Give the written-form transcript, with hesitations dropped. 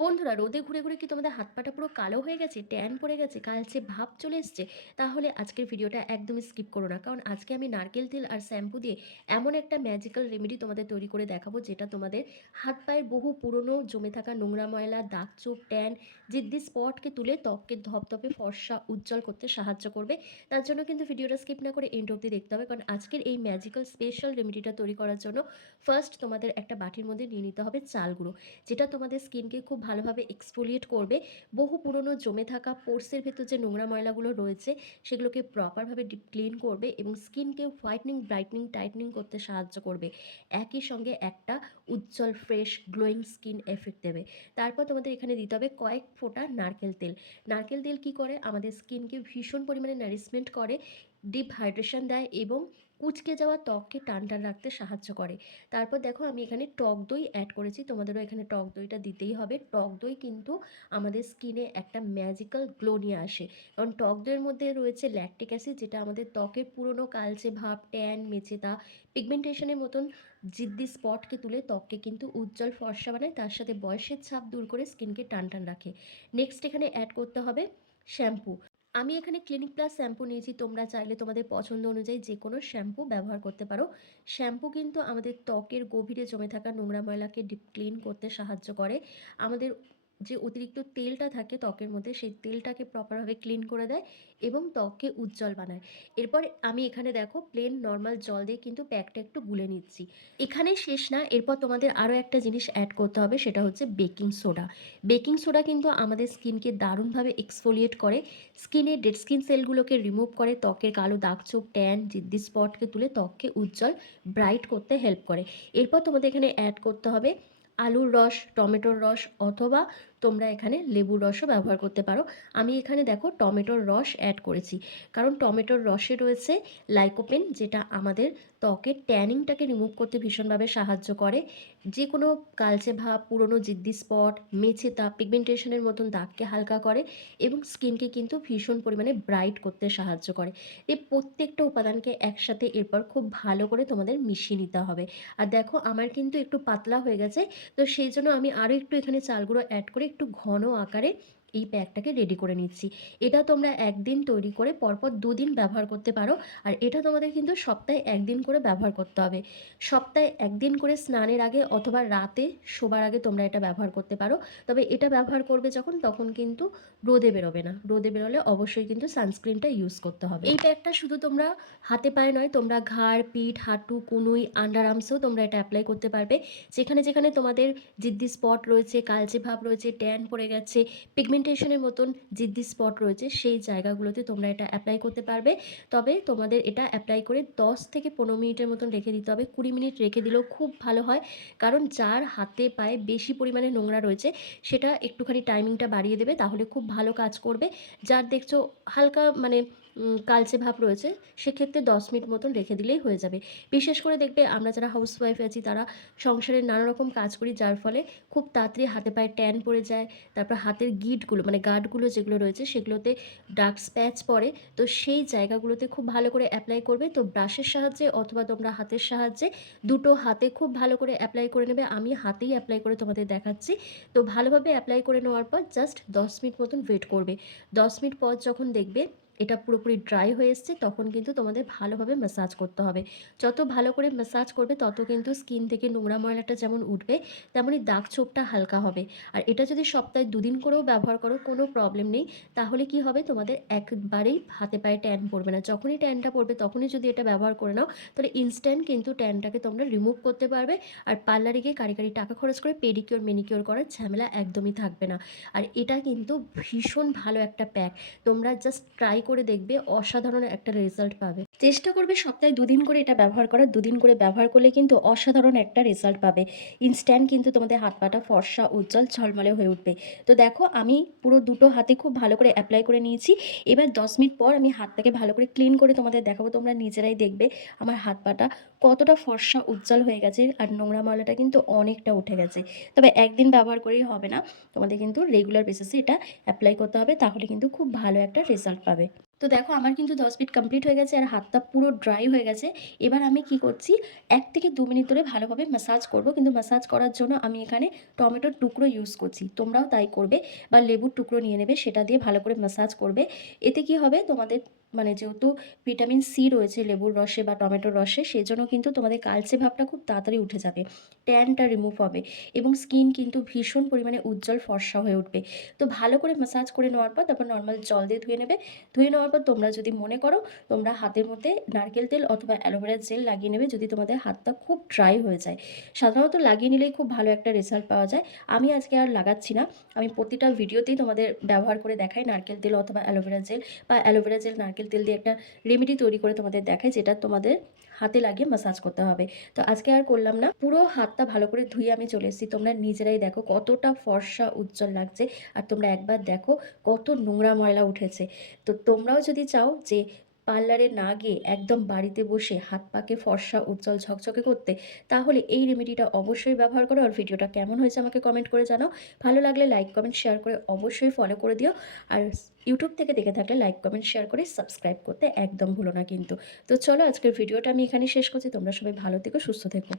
বন্ধুরা, রোদে ঘুরে ঘুরে কি তোমাদের হাত পাটা পুরো কালো হয়ে গেছে, ট্যান পড়ে গেছে, কালচে ভাব চলে এসছে? তাহলে আজকের ভিডিওটা একদমই স্কিপ করো না, কারণ আজকে আমি নারকেল তেল আর শ্যাম্পু দিয়ে এমন একটা ম্যাজিক্যাল রেমেডি তোমাদের তৈরি করে দেখাবো, যেটা তোমাদের হাত পায়ের বহু পুরনো জমে থাকা নোংরা ময়লা, দাগ চোখ, ট্যান, জিদ্দি স্পটকে তুলে ত্বককে ধপধপে ফর্সা উজ্জ্বল করতে সাহায্য করবে। তার জন্য কিন্তু ভিডিওটা স্কিপ না করে এন্ড অবধি দেখতে হবে, কারণ আজকের এই ম্যাজিক্যাল স্পেশাল রেমেডিটা তৈরি করার জন্য ফার্স্ট তোমাদের একটা বাটির মধ্যে নিয়ে নিতে হবে চাল গুঁড়ো, যেটা তোমাদের স্কিনকে খুব ভালোভাবে এক্সফোলিয়েট করবে। বহু পুরনো জমে থাকা পোর্সের ভেতর যে নোংরা ময়লাগুলো রয়েছে সেগুলোকে প্রপারভাবে ডিপ ক্লিন করবে এবং স্কিনকে হোয়াইটনিং, ব্রাইটনিং, টাইটনিং করতে সাহায্য করবে। একই সঙ্গে একটা উজ্জ্বল, ফ্রেশ, গ্লোয়িং স্কিন এফেক্ট দেবে। তারপর তোমাদের এখানে দিতে হবে কয়েক ফোঁটা নারকেল তেল। নারকেল তেল কি করে? আমাদের স্কিনকে ভীষণ পরিমাণে নারিশমেন্ট করে, ডিপ হাইড্রেশন দেয় এবং কুঁচকে যাওয়া ত্বককে টান টান রাখতে সাহায্য করে। তারপর দেখো, আমি এখানে টক দই অ্যাড করেছি, তোমাদেরও এখানে টক দইটা দিতেই হবে। টক দই কিন্তু আমাদের স্কিনে একটা ম্যাজিক্যাল গ্লো নিয়ে আসে, কারণ টক দইয়ের মধ্যে রয়েছে ল্যাকটিক অ্যাসিড, যেটা আমাদের ত্বকের পুরনো কালচে ভাব, ট্যান, মেচেদা, পিগমেন্টেশনের মতন জিদ্দি স্পটকে তুলে ত্বককে কিন্তু উজ্জ্বল ফর্সা বানায়, তার সাথে বয়সের ছাপ দূর করে স্কিনকে টান টান রাখে। নেক্সট এখানে অ্যাড করতে হবে শ্যাম্পু। আমি এখানে ক্লিনিক প্লাস শ্যাম্পু নিয়েছি, তোমরা চাইলে তোমাদের পছন্দ অনুযায়ী যে কোনো শ্যাম্পু ব্যবহার করতে পারো। শ্যাম্পু কিন্তু আমাদের ত্বকের গভীরে জমে থাকা নোংরা ময়লাকে ডিপ ক্লিন করতে সাহায্য করে। আমাদের যে অতিরিক্ত তেলটা থাকে ত্বকের মধ্যে, সেই তেলটাকে প্রপারভাবে ক্লিন করে দেয় এবং ত্বককে উজ্জ্বল বানায়। এরপর আমি এখানে দেখো প্লেন নর্মাল জল দিয়ে কিন্তু প্যাকটা একটু গুলে নিচ্ছি। এখানেই শেষ না, এরপর তোমাদের আরও একটা জিনিস অ্যাড করতে হবে, সেটা হচ্ছে বেকিং সোডা। বেকিং সোডা কিন্তু আমাদের স্কিনকে দারুণভাবে এক্সফোলিয়েট করে, স্কিনের ডেড স্কিন সেলগুলোকে রিমুভ করে, ত্বকের কালো দাগ ছোপ, ট্যান, জিদ্দি স্পটকে তুলে ত্বককে উজ্জ্বল, ব্রাইট করতে হেল্প করে। এরপর তোমাদের এখানে অ্যাড করতে হবে আলুর রস, টমেটোর রস, অথবা তোমরা এখানে লেবুর রসও ব্যবহার করতে পারো। আমি এখানে দেখো টমেটোর রস অ্যাড করেছি, কারণ টমেটোর রসে রয়েছে লাইকোপেন, যেটা আমাদের ত্বকের ট্যানিংটাকে রিমুভ করতে ভীষণভাবে সাহায্য করে। যে কোনো কালচে ভাব, পুরনো জিদ্দি স্পট, মেছেতা, পিগমেন্টেশনের মতন দাগকে হালকা করে এবং স্কিনকে কিন্তু ভীষণ পরিমাণে ব্রাইট করতে সাহায্য করে। এই প্রত্যেকটা উপাদানকে একসাথে এরপর খুব ভালো করে তোমাদের মিশিয়ে নিতে হবে। আর দেখো, আমার কিন্তু একটু পাতলা হয়ে গেছে, তো সেই জন্য আমি আরও একটু এখানে চালগুলো অ্যাড করে একটু ঘন আকারে এই প্যাকটাকে রেডি করে নিচ্ছি। এটা তোমরা একদিন তৈরি করে পরপর দুদিন ব্যবহার করতে পারো। আর এটা তোমাদের কিন্তু সপ্তাহে একদিন করে ব্যবহার করতে হবে। সপ্তাহে একদিন করে স্নানের আগে অথবা রাতে শোবার আগে তোমরা এটা ব্যবহার করতে পারো। তবে এটা ব্যবহার করবে যখন, তখন কিন্তু রোদে বেরোবে না। রোদে বেরোলে অবশ্যই কিন্তু সানস্ক্রিনটা ইউজ করতে হবে। এই প্যাকটা শুধু তোমরা হাতে পায়ে নয়, তোমরা ঘাড়, পিঠ, হাঁটু, কনুই, আন্ডার আর্মসেও তোমরা এটা অ্যাপ্লাই করতে পারবে। যেখানে যেখানে তোমাদের জিদ্দি স্পট রয়েছে, কালচে ভাব রয়েছে, ট্যান পড়ে গেছে, পিগমেন্টেশনের মতন জিদ্দি স্পট রয়েছে, সেই জায়গাগুলোতে তোমরা এটা অ্যাপ্লাই করতে পারবে। তবে তোমাদের এটা অ্যাপ্লাই করে 10 থেকে 15 মিনিটের মতন রেখে দিতে হবে। 20 মিনিট রেখে দিলেও খুব ভালো হয়, কারণ যার হাতে পায়ে বেশি পরিমাণে নোংরা রয়েছে সেটা একটুখানি টাইমিংটা বাড়িয়ে দেবে, তাহলে খুব ভালো কাজ করবে। যার দেখছো হালকা মানে কালচে ভাব রয়েছে, সেক্ষেত্রে 10 মিনিট মতন রেখে দিলেই হয়ে যাবে। বিশেষ করে দেখবে আমরা যারা হাউসওয়াইফ আছি, তারা সংসারের নানা রকম কাজ করি, যার ফলে খুব তাড়াতাড়ি হাতে পায়ে ট্যান পড়ে যায়। তারপর হাতের গিঁটগুলো মানে গার্ডগুলো যেগুলো রয়েছে সেগুলোতে ডার্ক স্প্যাচ পড়ে। তো সেই জায়গাগুলোতে খুব ভালো করে অ্যাপ্লাই করবে। তো ব্রাশের সাহায্যে অথবা তোমরা হাতের সাহায্যে দুটো হাতে খুব ভালো করে অ্যাপ্লাই করে নেবে। আমি হাতেই অ্যাপ্লাই করে তোমাদের দেখাচ্ছি। তো ভালোভাবে অ্যাপ্লাই করে নেওয়ার পর জাস্ট 10 মিনিট মতন ওয়েট করবে। 10 মিনিট পর যখন দেখবে এটা পুরোপুরি ড্রাই হয়ে এসছে, তখন কিন্তু তোমাদের ভালোভাবে ম্যাসাজ করতে হবে। যত ভালো করে ম্যাসাজ করবে তত কিন্তু স্কিন থেকে নোংরা ময়লাটা যেমন উঠবে, তেমনই দাগ ছোপটা হালকা হবে। আর এটা যদি সপ্তাহে 2 দিন করেও ব্যবহার করো, কোনো প্রবলেম নেই। তাহলে কি হবে, তোমাদের একবারেই হাতে পায়ে ট্যান পড়বে না। যখনই ট্যানটা পড়বে তখনই যদি এটা ব্যবহার করে নাও, তাহলে ইনস্ট্যান্ট কিন্তু ট্যানটাকে তোমরা রিমুভ করতে পারবে। আর পার্লারে গিয়ে কারি কারি টাকা খরচ করে পেডিকিওর, ম্যানিকিওর করার ঝামেলা একদমই থাকবে না। আর এটা কিন্তু ভীষণ ভালো একটা প্যাক, তোমরা জাস্ট ট্রাই করে দেখবে, অসাধারণ একটা রেজাল্ট পাবে। চেষ্টা করবে সপ্তাহে 2 দিন করে এটা ব্যবহার করার। 2 দিন করে ব্যবহার করলে কিন্তু অসাধারণ একটা রেজাল্ট পাবে। ইনস্ট্যান্ট কিন্তু তোমাদের হাত পাটা ফর্সা, উজ্জ্বল, ঝলমলে হয়ে উঠবে। তো দেখো, আমি পুরো দুটো হাতে খুব ভালো করে অ্যাপ্লাই করে নিয়েছি। এবার 10 মিনিট পর আমি হাতটাকে ভালো করে ক্লিন করে তোমাদের দেখাবো। তোমরা নিজেরাই দেখবে আমার হাত পাটা কতটা ফর্সা, উজ্জ্বল হয়ে গেছে, আর নোংরা ময়লাটা কিন্তু অনেকটা উঠে গেছে। তবে একদিন ব্যবহার করেই হবে না, তোমাদের কিন্তু রেগুলার বেসিসে এটা অ্যাপ্লাই করতে হবে, তাহলে কিন্তু খুব ভালো একটা রেজাল্ট পাবে। তো দেখো আমার কিন্তু 10 মিনিট কমপ্লিট হয়ে গেছে আর হাতটা পুরো ড্রাই হয়ে গেছে। এবার আমি কি করছি ১ থেকে ২ মিনিট ধরে ভালোভাবে ম্যাসাজ করব। কিন্তু ম্যাসাজ করার জন্য আমি এখানে টমেটোর টুকরো ইউজ করছি। তোমরাও তাই করবে বা লেবুর টুকরো নিয়ে নেবে সেটা দিয়ে ভালো করে ম্যাসাজ করবে। এতে কি হবে তোমাদের মানে যেহেতু ভিটামিন সি রয়েছে লেবুর রসে বা টমেটোর রসে সেজন্য কিন্তু তোমাদের কালচে ভাবটা খুব তাড়াতাড়ি উঠে যাবে। ট্যানটা রিমুভ হবে এবং স্কিন কিন্তু ভীষণ পরিমাণে উজ্জ্বল ফর্সা হয়ে উঠবে। তো ভালো করে ম্যাসাজ করে নেওয়ার পর তারপর নরমাল জল দিয়ে ধুয়ে নেবে। ধুয়ে নেওয়ার পর তোমরা যদি মনে করো তোমরা হাতের মধ্যে নারকেল তেল অথবা অ্যালোভেরা জেল লাগিয়ে নেবে যদি তোমাদের হাতটা খুব ড্রাই হয়ে যায়। সাধারণত লাগিয়ে নিলেই খুব ভালো একটা রেজাল্ট পাওয়া যায়। আমি আজকে আর লাগাচ্ছি না। আমি প্রতিটা ভিডিওতেই তোমাদের ব্যবহার করে দেখাই নারকেল তেল অথবা অ্যালোভেরা জেল বা অ্যালোভেরা জেল নারকেল তেল দিয়ে একটা রেমেডি তৈরি করে তোমাদের দেখাই যেটা তোমাদের হাতে লাগিয়ে ম্যাসাজ করতে হবে। তো আজকে আর করলাম না। পুরো হাতটা ভালো করে ধুয়ে আমি চলে এসেছি। তোমরা নিজেরাই দেখো কতটা ফর্সা উজ্জ্বল লাগছে। আর তোমরা একবার দেখো কত নোংরা ময়লা উঠেছে। তো তোমরাও যদি চাও যে পার্লারে না গিয়ে একদম বাড়িতে বসে হাত পাকে ফর্সা উজ্জ্বল ঝকঝকে করতে, তাহলে এই রেমেডিটা অবশ্যই ব্যবহার করো। আর ভিডিওটা কেমন হয়েছে আমাকে কমেন্ট করে জানাও। ভালো লাগলে লাইক কমেন্ট শেয়ার করে অবশ্যই ফলো করে দিও। আর ইউটিউব থেকে দেখে থাকলে লাইক কমেন্ট শেয়ার করে সাবস্ক্রাইব করতে একদম ভুলো না কিন্তু। তো চলো আজকের ভিডিওটা আমি এখানেই শেষ করছি। তোমরা সবাই ভালো থেকো, সুস্থ থেকো।